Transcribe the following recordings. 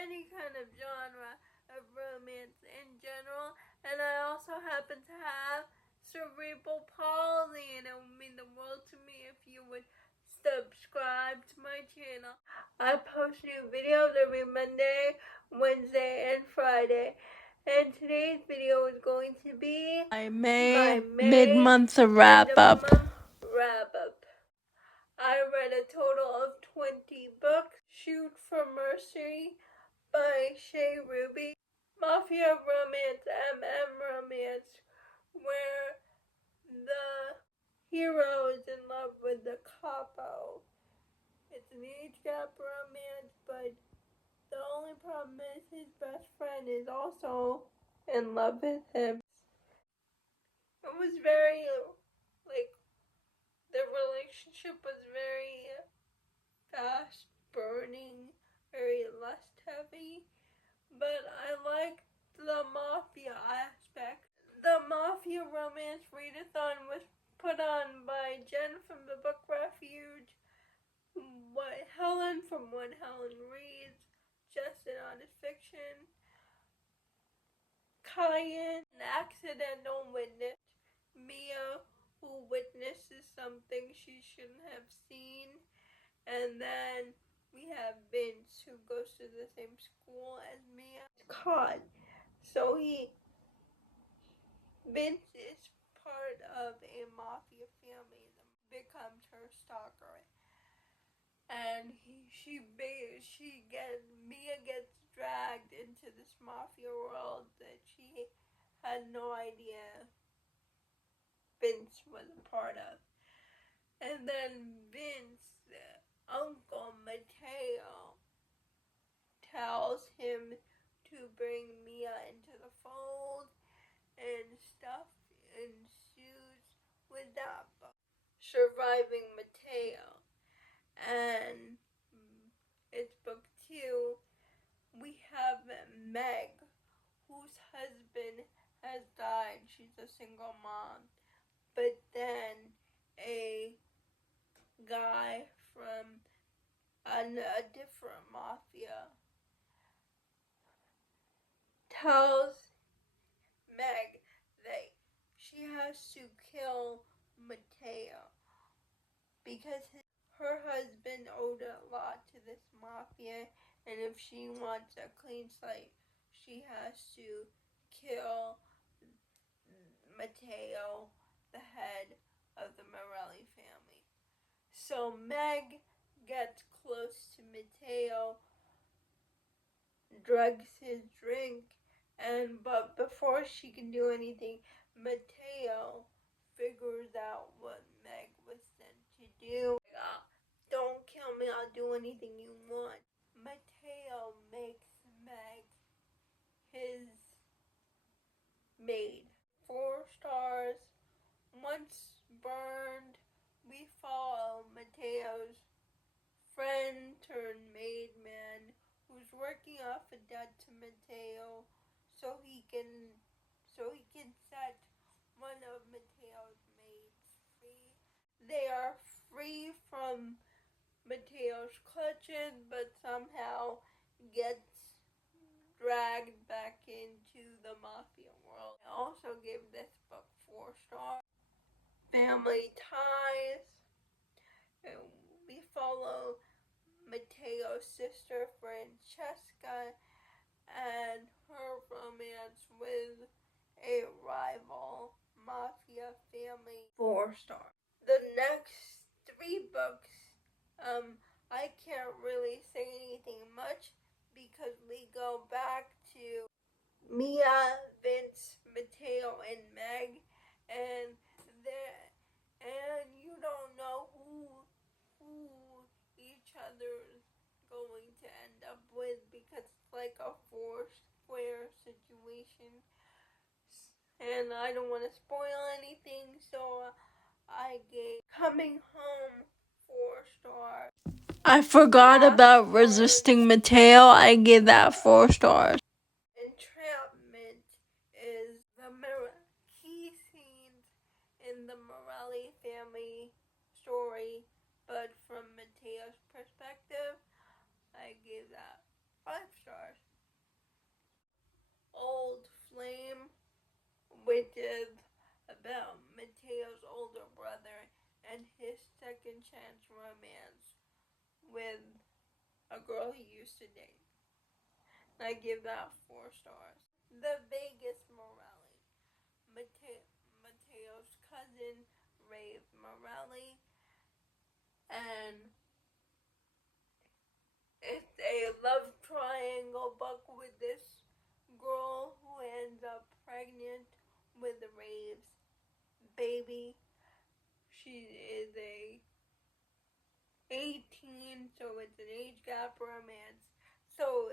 any kind of genre of romance in general, and I also happen to have cerebral palsy, and it would mean the world to me if you would subscribe to my channel. I post new videos every Monday, Wednesday, and Friday. And today's video is going to be my May mid-month wrap-up. I read a total of 20 books. Shoot for Mercy by Shay Ruby. Mafia romance, romance, where the hero is in love with the capo. It's an age gap romance, but the only problem is his best friend is also in love with him. It was very, the relationship was very fast burning, very lust heavy, but I liked the Mafia aspect. The Mafia romance readathon was put on by Jen from the Book Refuge, Helen from When Helen Reads, Justin Honest Fiction, Cayenne, An Accidental Witness, Mia, who witnesses something she shouldn't have seen, and then we have Vince, who goes to the same school as Mia. Caught. So Vince is part of a mafia family that becomes her stalker, and Mia gets dragged into this mafia world that she had no idea Vince was a part of. And then Vince's uncle Mateo tells him to bring Mia into the fold, and stuff ensues with that book. Surviving Mateo. And it's book 2. We have Meg, whose husband has died. She's a single mom. But then a guy from a different mafia tells Meg that she has to kill Mateo because her husband owed a lot to this mafia, and if she wants a clean slate, she has to kill Mateo, the head of the Morelli family. So Meg gets close to Mateo, drugs his drink, but before she can do anything, Mateo figures out what Meg was sent to do. Don't kill me, I'll do anything you want. Mateo makes Meg his maid. 4 stars. Once burned, we follow Mateo's friend turned maid man who's working off a debt to Mateo so he can set one of Mateo's maids free. They are free from Mateo's clutches, but somehow gets dragged back into the mafia world. I also gave this book 4 stars. Family ties. We follow Mateo's sister Francesca and her romance with a rival mafia family. 4 stars. The next 3 books, I can't really say anything much because we go back to Mia, Vince, Mateo, and Meg, and you don't know who each other's going to end up with because it's like a 4-square situation, and I don't want to spoil anything, so I gave Coming Home 4 stars. I forgot about Resisting Mateo. I gave that 4 stars. Enchantment is the key scenes in the Morelli family story, but from Mateo's perspective. I gave that 5 stars. Old Flame, which is about Mateo's older brother and his second chance romance with a girl he used to date. I give that 4 stars. The Vegas Morelli, Mateo's cousin, Rave Morelli, and it's a love triangle book with this girl who ends up pregnant with Rave's baby. She is a 18, so it's an age gap romance. So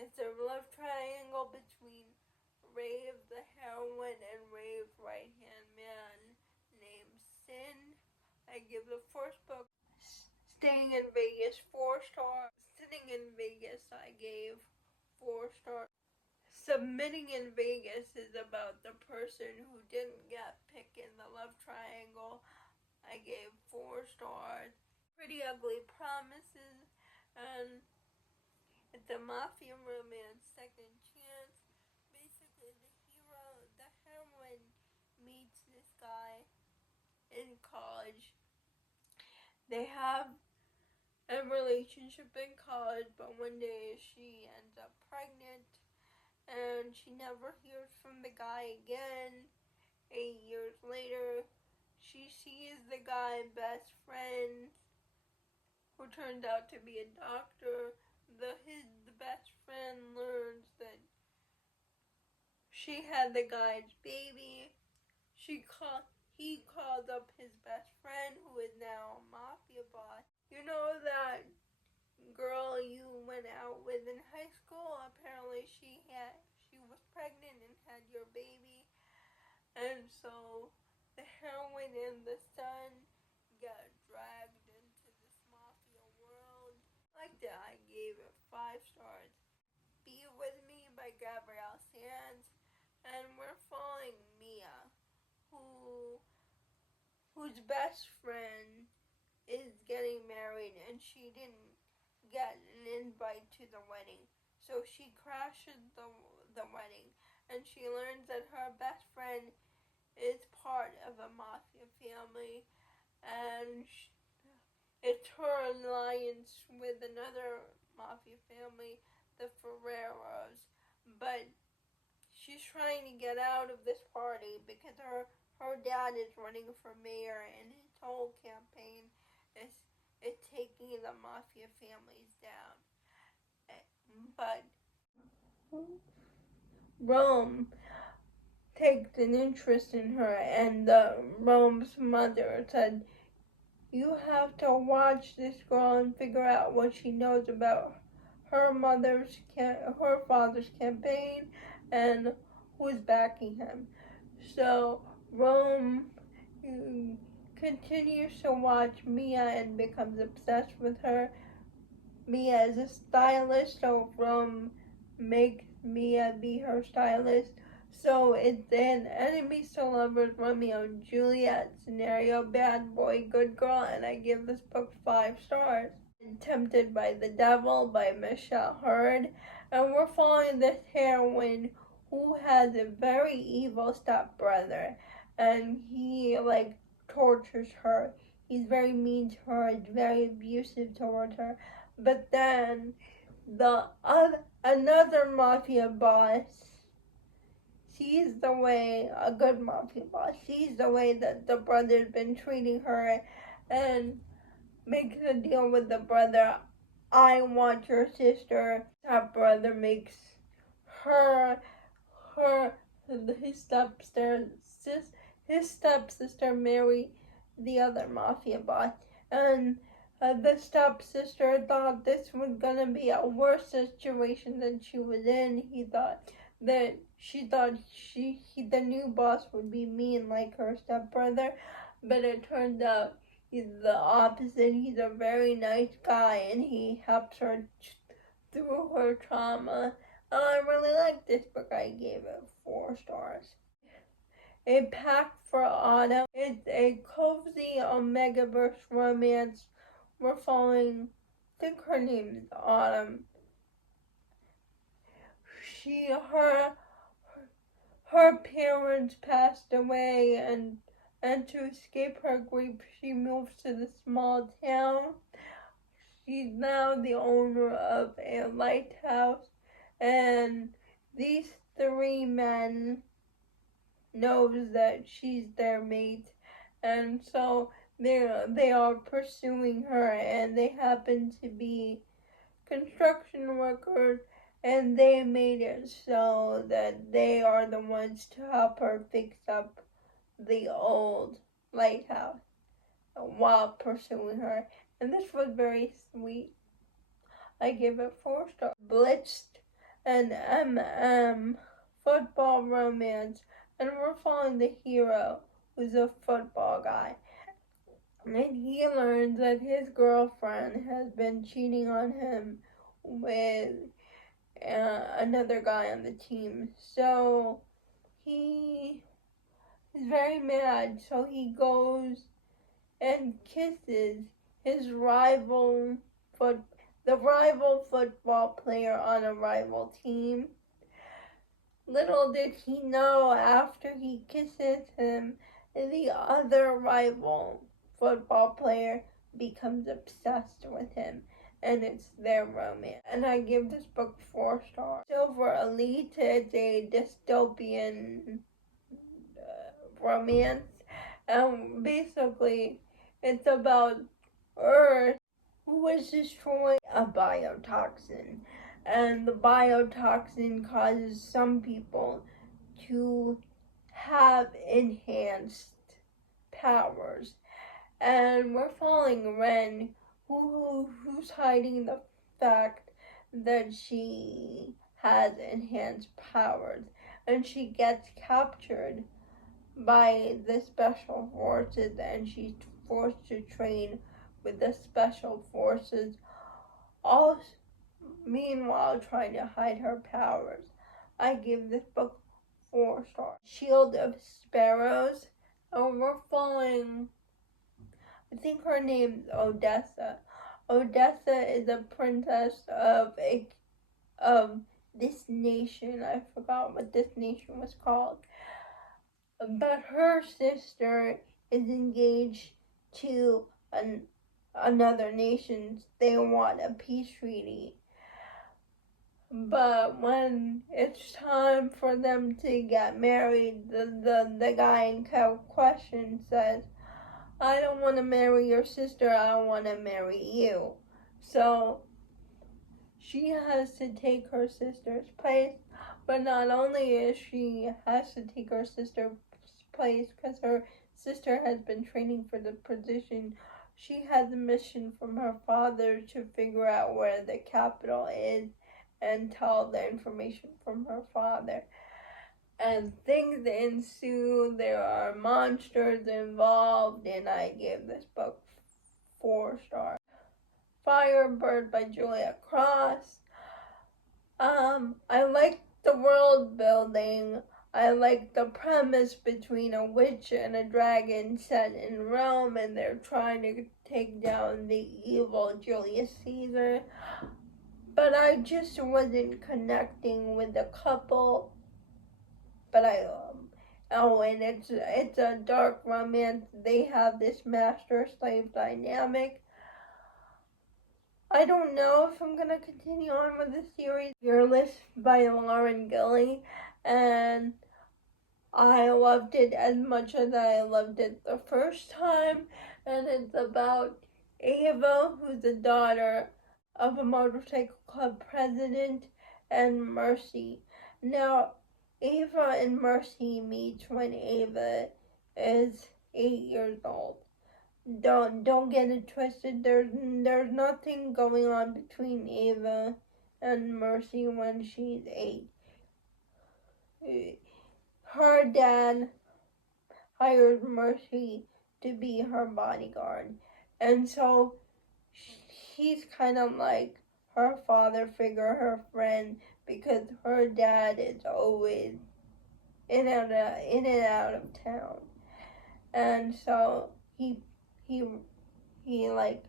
it's a love triangle between Rave, the heroine, and Rave's right-hand man named Sin. I give the first book, Staying in Vegas, 4 stars. Sitting in Vegas, I gave 4 stars. Submitting in Vegas is about the person who didn't get picked in the love triangle. I gave 4 stars. Pretty Ugly Promises, and it's a mafia romance, second chance. Basically, the heroine meets this guy in college. They have a relationship in college, but one day she ends up pregnant, and she never hears from the guy again. 8 years later, she sees the guy's best friend, who turned out to be a doctor. The best friend learns that she had the guy's baby. He calls up his best friend, who is now a mafia boss. You know that girl you went out with in high school? Apparently she was pregnant and had your baby. And so the heroine and the son got dragged into this mafia world. Like that, I gave it 5 stars. Be With Me by Gabrielle Sands, and we're following Mia, whose best friend is getting married, and she didn't get an invite to the wedding, so she crashes the wedding, and she learns that her best friend is part of a mafia family, and it's her alliance with another mafia family, the Ferreros, but she's trying to get out of this party because her dad is running for mayor, and his whole campaign is taking the mafia families down. But Rome takes an interest in her, and Rome's mother said, "You have to watch this girl and figure out what she knows about her father's campaign and who's backing him." So Rome continues to watch Mia and becomes obsessed with her. Mia is a stylist, so Rome makes Mia be her stylist. So it's an enemies to lovers, Romeo and Juliet scenario, bad boy, good girl, and I give this book 5 stars. Tempted by the Devil by Michelle Hurd, and we're following this heroine who has a very evil stepbrother, and he tortures her. He's very mean to her, he's very abusive towards her. But then another mafia boss sees the way, a good mafia boss sees the way that the brother's been treating her, and makes a deal with the brother. "I want your sister." That brother makes his stepsister marry the other mafia boss, and the stepsister thought this was gonna be a worse situation than she was in. The new boss would be mean like her stepbrother, but it turned out he's the opposite. He's a very nice guy, and he helps her through her trauma. I really like this book. I gave it 4 stars. A Pact for Autumn. It's a cozy Omegaverse romance. We're following, I think her name is Autumn. her parents passed away, and to escape her grief, she moves to the small town. She's now the owner of a lighthouse, and these three men knows that she's their mate, and so they are pursuing her, and they happen to be construction workers, and they made it so that they are the ones to help her fix up the old lighthouse while pursuing her. And this was very sweet. I give it 4 stars. Blitz'd, an football romance, and we're following the hero, who's a football guy. And he learns that his girlfriend has been cheating on him with another guy on the team. So he is very mad. So he goes and kisses his rival football player on a rival team. Little did he know, after he kisses him, the other rival football player becomes obsessed with him, and it's their romance. And I give this book 4 stars. Silver Elite, it's a dystopian romance. Basically, it's about Earth, who was destroyed a biotoxin, and the biotoxin causes some people to have enhanced powers. And we're following Ren, who's hiding the fact that she has enhanced powers, and she gets captured by the special forces, and she's forced to train with the special forces, all meanwhile trying to hide her powers. I give this book 4 stars. Shield of Sparrows, and we're following, I think her name's Odessa. Odessa is a princess of this nation. I forgot what this nation was called. But her sister is engaged to another nation. They want a peace treaty. But when it's time for them to get married, the guy in question says, I don't want to marry your sister, I want to marry you. So she has to take her sister's place, but not only is she has to take her sister's place because her sister has been training for the position, she has a mission from her father to figure out where the capital is and tell the information from her father. And things ensue, there are monsters involved, and I give this book 4 stars. Firebird by Julia Cross. I like the world building. I like the premise between a witch and a dragon set in Rome, and they're trying to take down the evil Julius Caesar. But I just wasn't connecting with the couple. But and it's a dark romance. They have this master-slave dynamic. I don't know if I'm gonna continue on with the series. Fearless by Lauren Gilly, and I loved it as much as I loved it the first time. And it's about Ava, who's the daughter of a motorcycle club president, and Mercy. Now, Ava and Mercy meet when Ava is 8 years old. Don't get it twisted. There's nothing going on between Ava and Mercy when she's 8. Her dad hires Mercy to be her bodyguard, and so he's kind of like her father figure, her friend, because her dad is always in and out of town, and so he like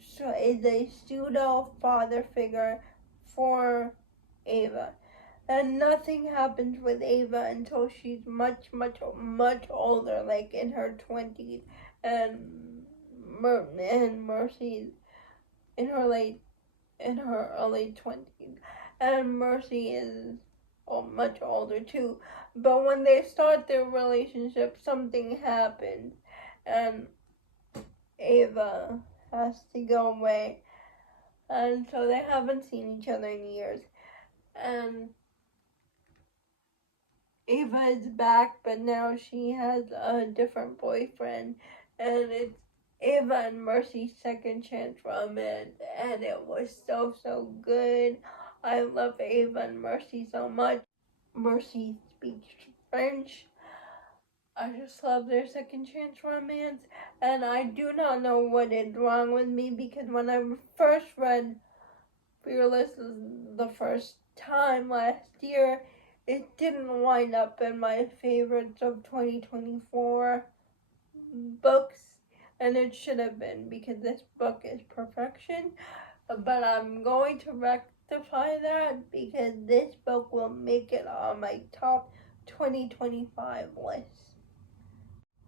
so is a pseudo father figure for Ava. And nothing happens with Ava until she's much older, like in her 20s, and Mercy's in her early 20s, and Mercy is much older too. But when they start their relationship, something happens, and Ava has to go away, and so they haven't seen each other in years. And Ava is back, but now she has a different boyfriend, and it's Ava and Mercy's second chance romance, and it was so good. I love Ava and Mercy so much. Mercy speaks French. I just love their second chance romance, and I do not know what is wrong with me, because when I first read Fearless the first time last year, it didn't wind up in my favorites of 2024 books, and it should have been, because this book is perfection. But I'm going to rectify that, because this book will make it on my top 2025 list.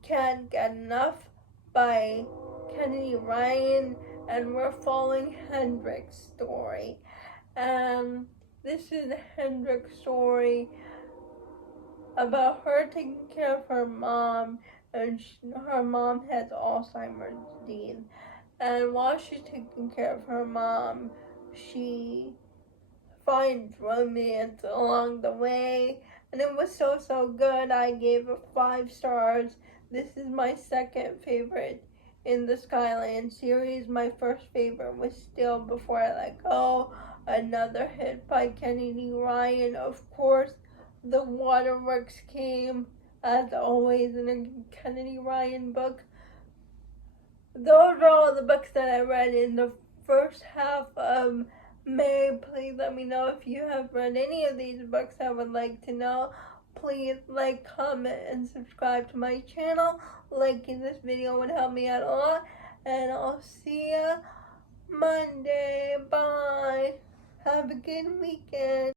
Can't Get Enough by Kennedy Ryan, and we're following Hendrik's story. This is Hendrik's story about her taking care of her mom, and her mom has Alzheimer's disease. And while she's taking care of her mom, she finds romance along the way, and it was so good. I gave it 5 stars. This is my second favorite in the Skyland series. My first favorite was Still Before I Let Go, another hit by Kennedy Ryan. Of course, The Waterworks came, as always, in a Kennedy Ryan book. Those are all the books that I read in the first half of May. Please let me know if you have read any of these books. I would like to know. Please like, comment, and subscribe to my channel. Liking this video would help me out a lot. And I'll see ya Monday. Bye. Have a good weekend.